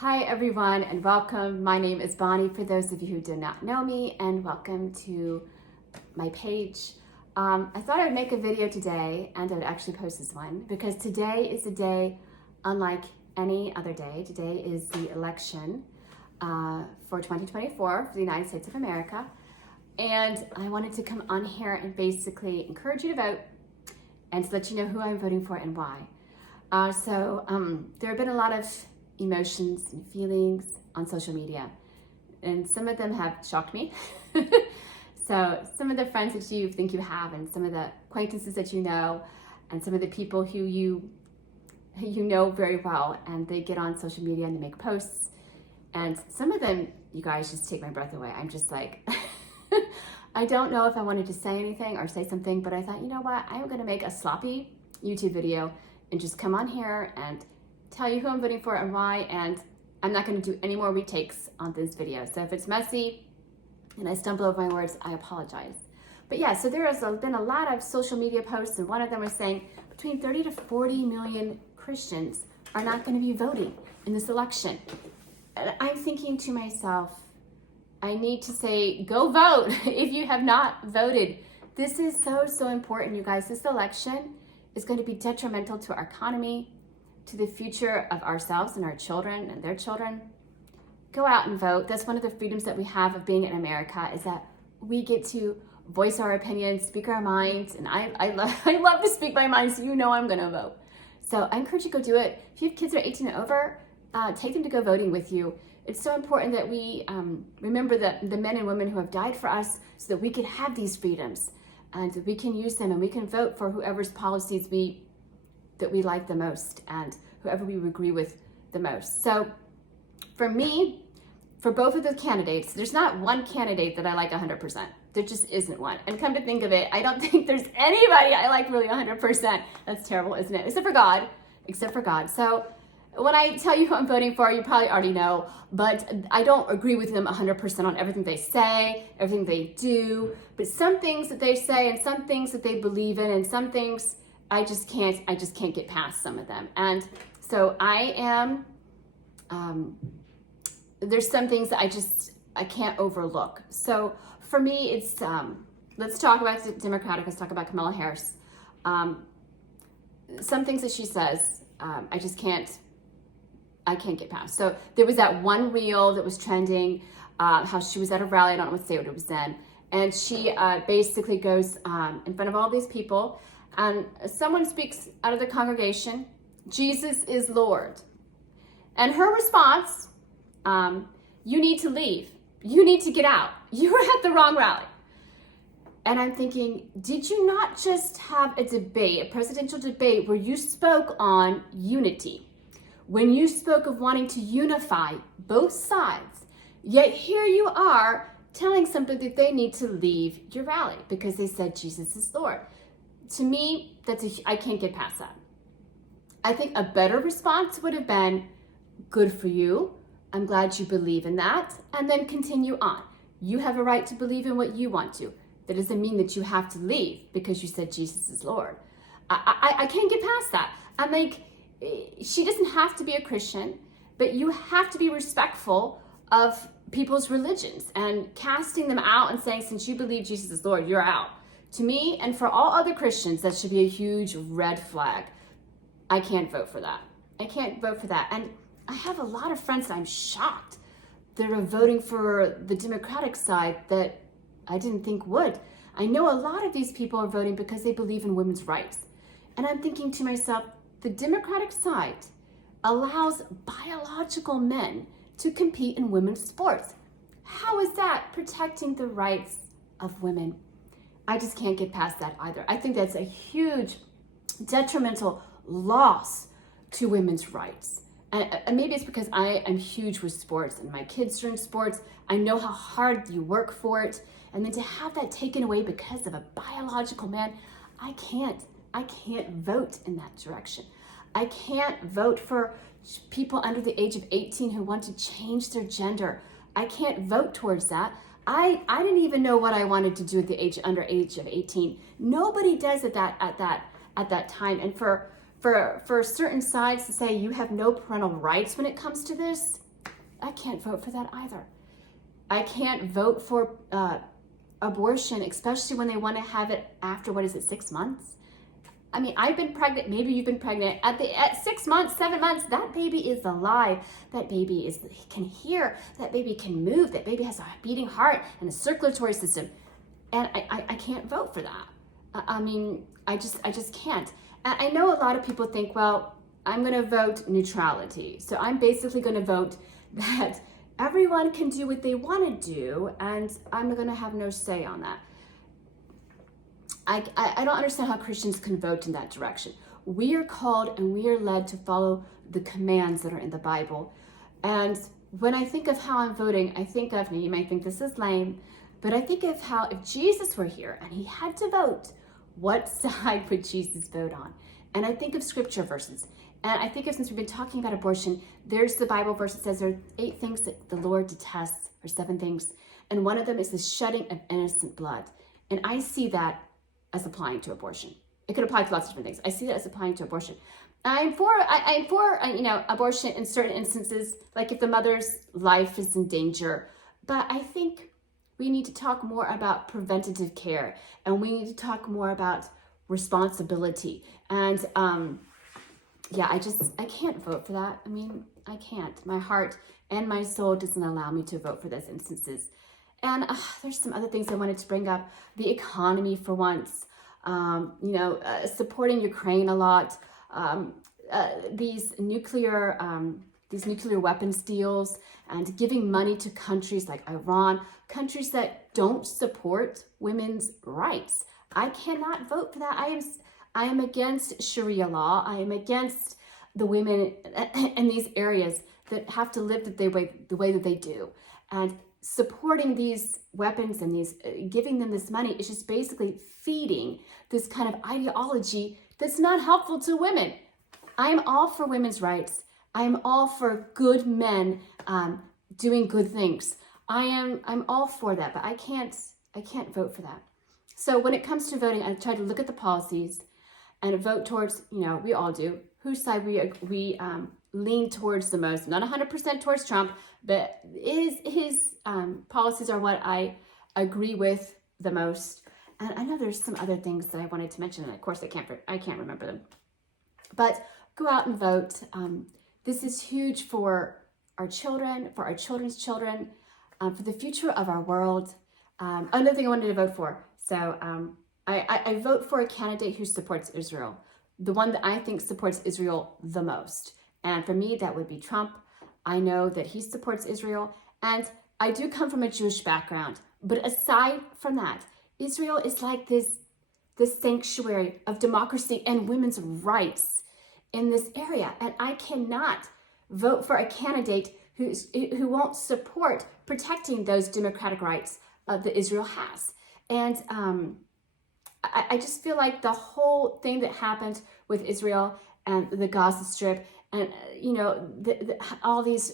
Hi everyone and welcome. My name is Bonnie for those of you who do not know me, and welcome to my page. I thought I would make a video today and I would actually post this one because today is a day unlike any other day. Today is the election for 2024 for the United States of America, and I wanted to come on here and basically encourage you to vote and to let you know who I'm voting for and why. There have been a lot of emotions and feelings on social media, and some of them have shocked me. So some of the friends that you think you have, and some of the acquaintances that you know, and some of the people who you know very well, and they get on social media and they make posts, and some of them, you guys, just take my breath away. I'm just like, I don't know if I wanted to say anything or say something, but I thought, you know what, I'm gonna make a sloppy YouTube video and just come on here and tell you who I'm voting for and why, and I'm not going to do any more retakes on this video. So if it's messy and I stumble over my words, I apologize. But yeah, so there has been a lot of social media posts, and one of them was saying between 30 to 40 million Christians are not going to be voting in this election. And I'm thinking to myself, I need to say, go vote if you have not voted. This is so important, you guys. This election is going to be detrimental to our economy, to the future of ourselves and our children and their children. Go out and vote. That's one of the freedoms that we have of being in America, is that we get to voice our opinions, speak our minds, and I love to speak my mind, so you know I'm gonna vote. So I encourage you to go do it. If you have kids that are 18 and over, take them to go voting with you. It's so important that we remember the men and women who have died for us so that we can have these freedoms and that we can use them, and we can vote for whoever's policies that we like the most and whoever we agree with the most. So for me, for both of the candidates, there's not one candidate that I like 100%. There just isn't one. And come to think of it, I don't think there's anybody I like really 100%. That's terrible, isn't it? Except for God. So when I tell you who I'm voting for, you probably already know, but I don't agree with them 100% on everything they say, everything they do, but some things that they say and some things that they believe in and some things I just can't get past some of them. And so I am, there's some things that I can't overlook. So for me, it's, let's talk about the Democratic, let's talk about Kamala Harris. Some things that she says, I can't get past. So there was that one reel that was trending, how she was at a rally, I don't know what to say what it was then, and she basically goes in front of all these people, and someone speaks out of the congregation, Jesus is Lord. And her response, you need to leave. You need to get out. You were at the wrong rally. And I'm thinking, did you not just have a debate, a presidential debate, where you spoke on unity? When you spoke of wanting to unify both sides, yet here you are telling somebody that they need to leave your rally because they said Jesus is Lord. To me, I can't get past that. I think a better response would have been, good for you. I'm glad you believe in that. And then continue on. You have a right to believe in what you want to. That doesn't mean that you have to leave because you said Jesus is Lord. I can't get past that. I'm like, she doesn't have to be a Christian, but you have to be respectful of people's religions, and casting them out and saying, since you believe Jesus is Lord, you're out. To me, and for all other Christians, that should be a huge red flag. I can't vote for that. I can't vote for that. And I have a lot of friends that I'm shocked that are voting for the Democratic side that I didn't think would. I know a lot of these people are voting because they believe in women's rights. And I'm thinking to myself, the Democratic side allows biological men to compete in women's sports. How is that protecting the rights of women? I just can't get past that either. I think that's a huge detrimental loss to women's rights. And maybe it's because I am huge with sports and my kids are in sports. I know how hard you work for it. And then to have that taken away because of a biological man, I can't vote in that direction. I can't vote for people under the age of 18 who want to change their gender. I can't vote towards that. I didn't even know what I wanted to do at the under age of 18. Nobody does at that time. And for certain sides to say you have no parental rights when it comes to this, I can't vote for that either. I can't vote for abortion, especially when they want to have it after, 6 months? I mean, I've been pregnant, maybe you've been pregnant, at 6 months, 7 months, that baby is alive. That baby can hear, that baby can move, that baby has a beating heart and a circulatory system. And I can't vote for that. I mean, I just can't. And I know a lot of people think, well, I'm gonna vote neutrality. So I'm basically gonna vote that everyone can do what they wanna do, and I'm gonna have no say on that. I don't understand how Christians can vote in that direction. We are called and we are led to follow the commands that are in the Bible. And when I think of how I'm voting, I think of, now you might think this is lame, but I think of how if Jesus were here and he had to vote, what side would Jesus vote on? And I think of scripture verses. And I think of, since we've been talking about abortion, there's the Bible verse that says there are 8 things that the Lord detests, or 7 things. And one of them is the shedding of innocent blood. And I see that as applying to abortion. It could apply to lots of different things. I see that as applying to abortion. I'm for abortion in certain instances, like if the mother's life is in danger. But I think we need to talk more about preventative care, and we need to talk more about responsibility. And I can't vote for that. I mean, I can't. My heart and my soul doesn't allow me to vote for those instances. And there's some other things I wanted to bring up. The economy, for once, supporting Ukraine a lot. These nuclear weapons deals, and giving money to countries like Iran, countries that don't support women's rights. I cannot vote for that. I am against Sharia law. I am against the women in these areas that have to live the way that they do. And supporting these weapons and giving them this money is just basically feeding this kind of ideology that's not helpful to women. I am all for women's rights. I am all for good men doing good things. I'm all for that, but I can't vote for that. So when it comes to voting, I try to look at the policies and vote towards, we all do, whose side we lean towards the most. Not 100% towards Trump, but his policies are what I agree with the most. And I know there's some other things that I wanted to mention, and of course I can't remember them. But go out and vote. This is huge for our children, for our children's children, for the future of our world. Another thing I wanted to vote for. So I vote for a candidate who supports Israel, the one that I think supports Israel the most. And for me, that would be Trump. I know that he supports Israel, and I do come from a Jewish background. But aside from that, Israel is like this sanctuary of democracy and women's rights in this area. And I cannot vote for a candidate who won't support protecting those democratic rights that Israel has. And I just feel like the whole thing that happened with Israel and the Gaza Strip, and all these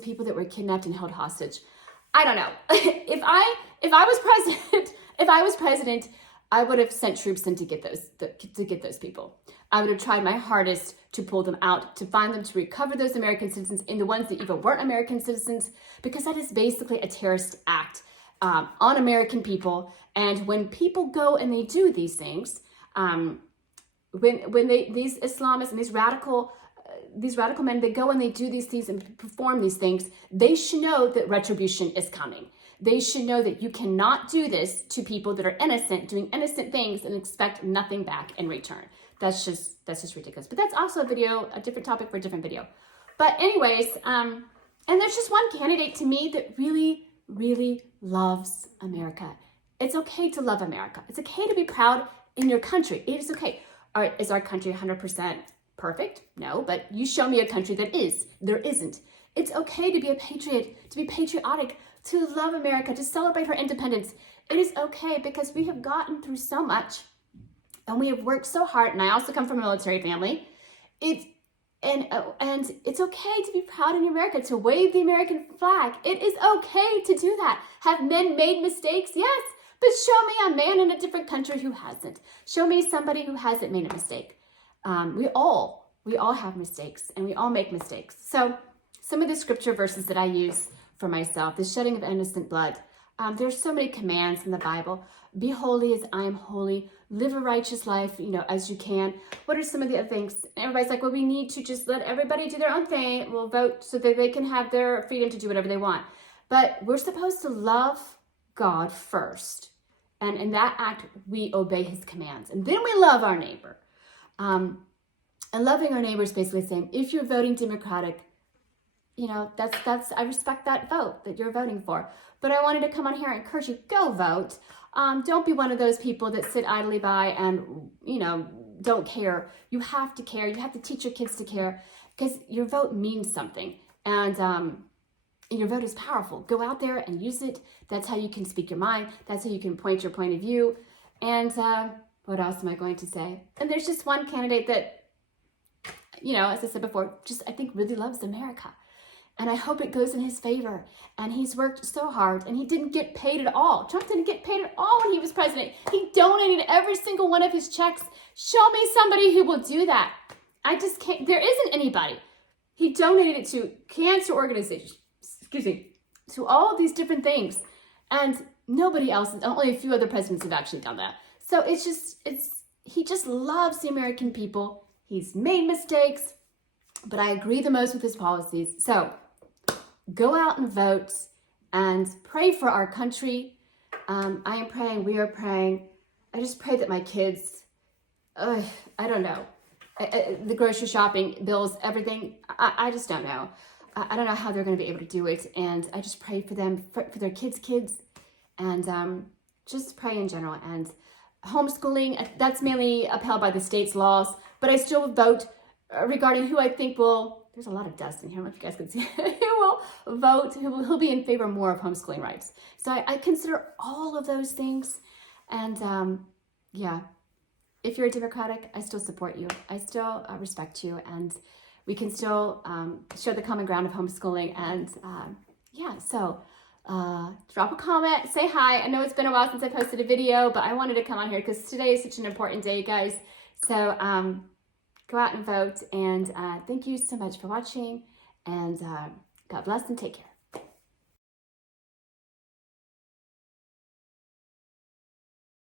people that were kidnapped and held hostage. I don't know. If I was president, I would have sent troops in to get those people. I would have tried my hardest to pull them out, to find them, to recover those American citizens, and the ones that even weren't American citizens, because that is basically a terrorist act on American people. And when people go and they do these things, these Islamists and these radical men, they go and they do these things and perform these things, they should know that retribution is coming. They should know that you cannot do this to people that are innocent, doing innocent things, and expect nothing back in return. That's just ridiculous. But that's also a different topic for a different video. But anyways, and there's just one candidate to me that really, really loves America. It's okay to love America. It's okay to be proud in your country. It is okay. Is our country 100% perfect? No, but you show me a country that is. There isn't. It's okay to be a patriot, to be patriotic, to love America, to celebrate her independence. It is okay, because we have gotten through so much and we have worked so hard. And I also come from a military family. And it's okay to be proud in America, to wave the American flag. It is okay to do that. Have men made mistakes? Yes. But show me a man in a different country who hasn't. Show me somebody who hasn't made a mistake. We all have mistakes, and we all make mistakes. So some of the scripture verses that I use for myself, the shedding of innocent blood. There's so many commands in the Bible. Be holy as I am holy. Live a righteous life, as you can. What are some of the other things? Everybody's like, well, we need to just let everybody do their own thing. We'll vote so that they can have their freedom to do whatever they want. But we're supposed to love God first. And in that act, we obey his commands. And then we love our neighbor. And loving our neighbor is basically saying, if you're voting Democratic, I respect that vote that you're voting for. But I wanted to come on here and encourage you, go vote. Don't be one of those people that sit idly by and, don't care. You have to care. You have to teach your kids to care because your vote means something. And your vote is powerful. Go out there and use it. That's how you can speak your mind. That's how you can point your point of view. And what else am I going to say? And there's just one candidate that, as I said before, I think really loves America. And I hope it goes in his favor. And he's worked so hard, and he didn't get paid at all. Trump didn't get paid at all when he was president. He donated every single one of his checks. Show me somebody who will do that. I just can't. There isn't anybody. He donated it to cancer organizations, to all of these different things. And nobody else, only a few other presidents have actually done that. So he just loves the American people. He's made mistakes, but I agree the most with his policies. So go out and vote and pray for our country. I am praying, we are praying. I just pray that my kids, I don't know, the grocery shopping, bills, everything, I just don't know. I don't know how they're going to be able to do it. And I just pray for them, for their kids, and just pray in general. And homeschooling, that's mainly upheld by the state's laws, but I still vote regarding who I think there's a lot of dust in here, I don't know if you guys can see, who will vote, who'll be in favor more of homeschooling rights. So I consider all of those things. And if you're a Democratic, I still support you. I still respect you. And we can still share the common ground of homeschooling. And so drop a comment, say hi. I know it's been a while since I posted a video, but I wanted to come on here because today is such an important day, guys. So go out and vote. And thank you so much for watching. And God bless and take care.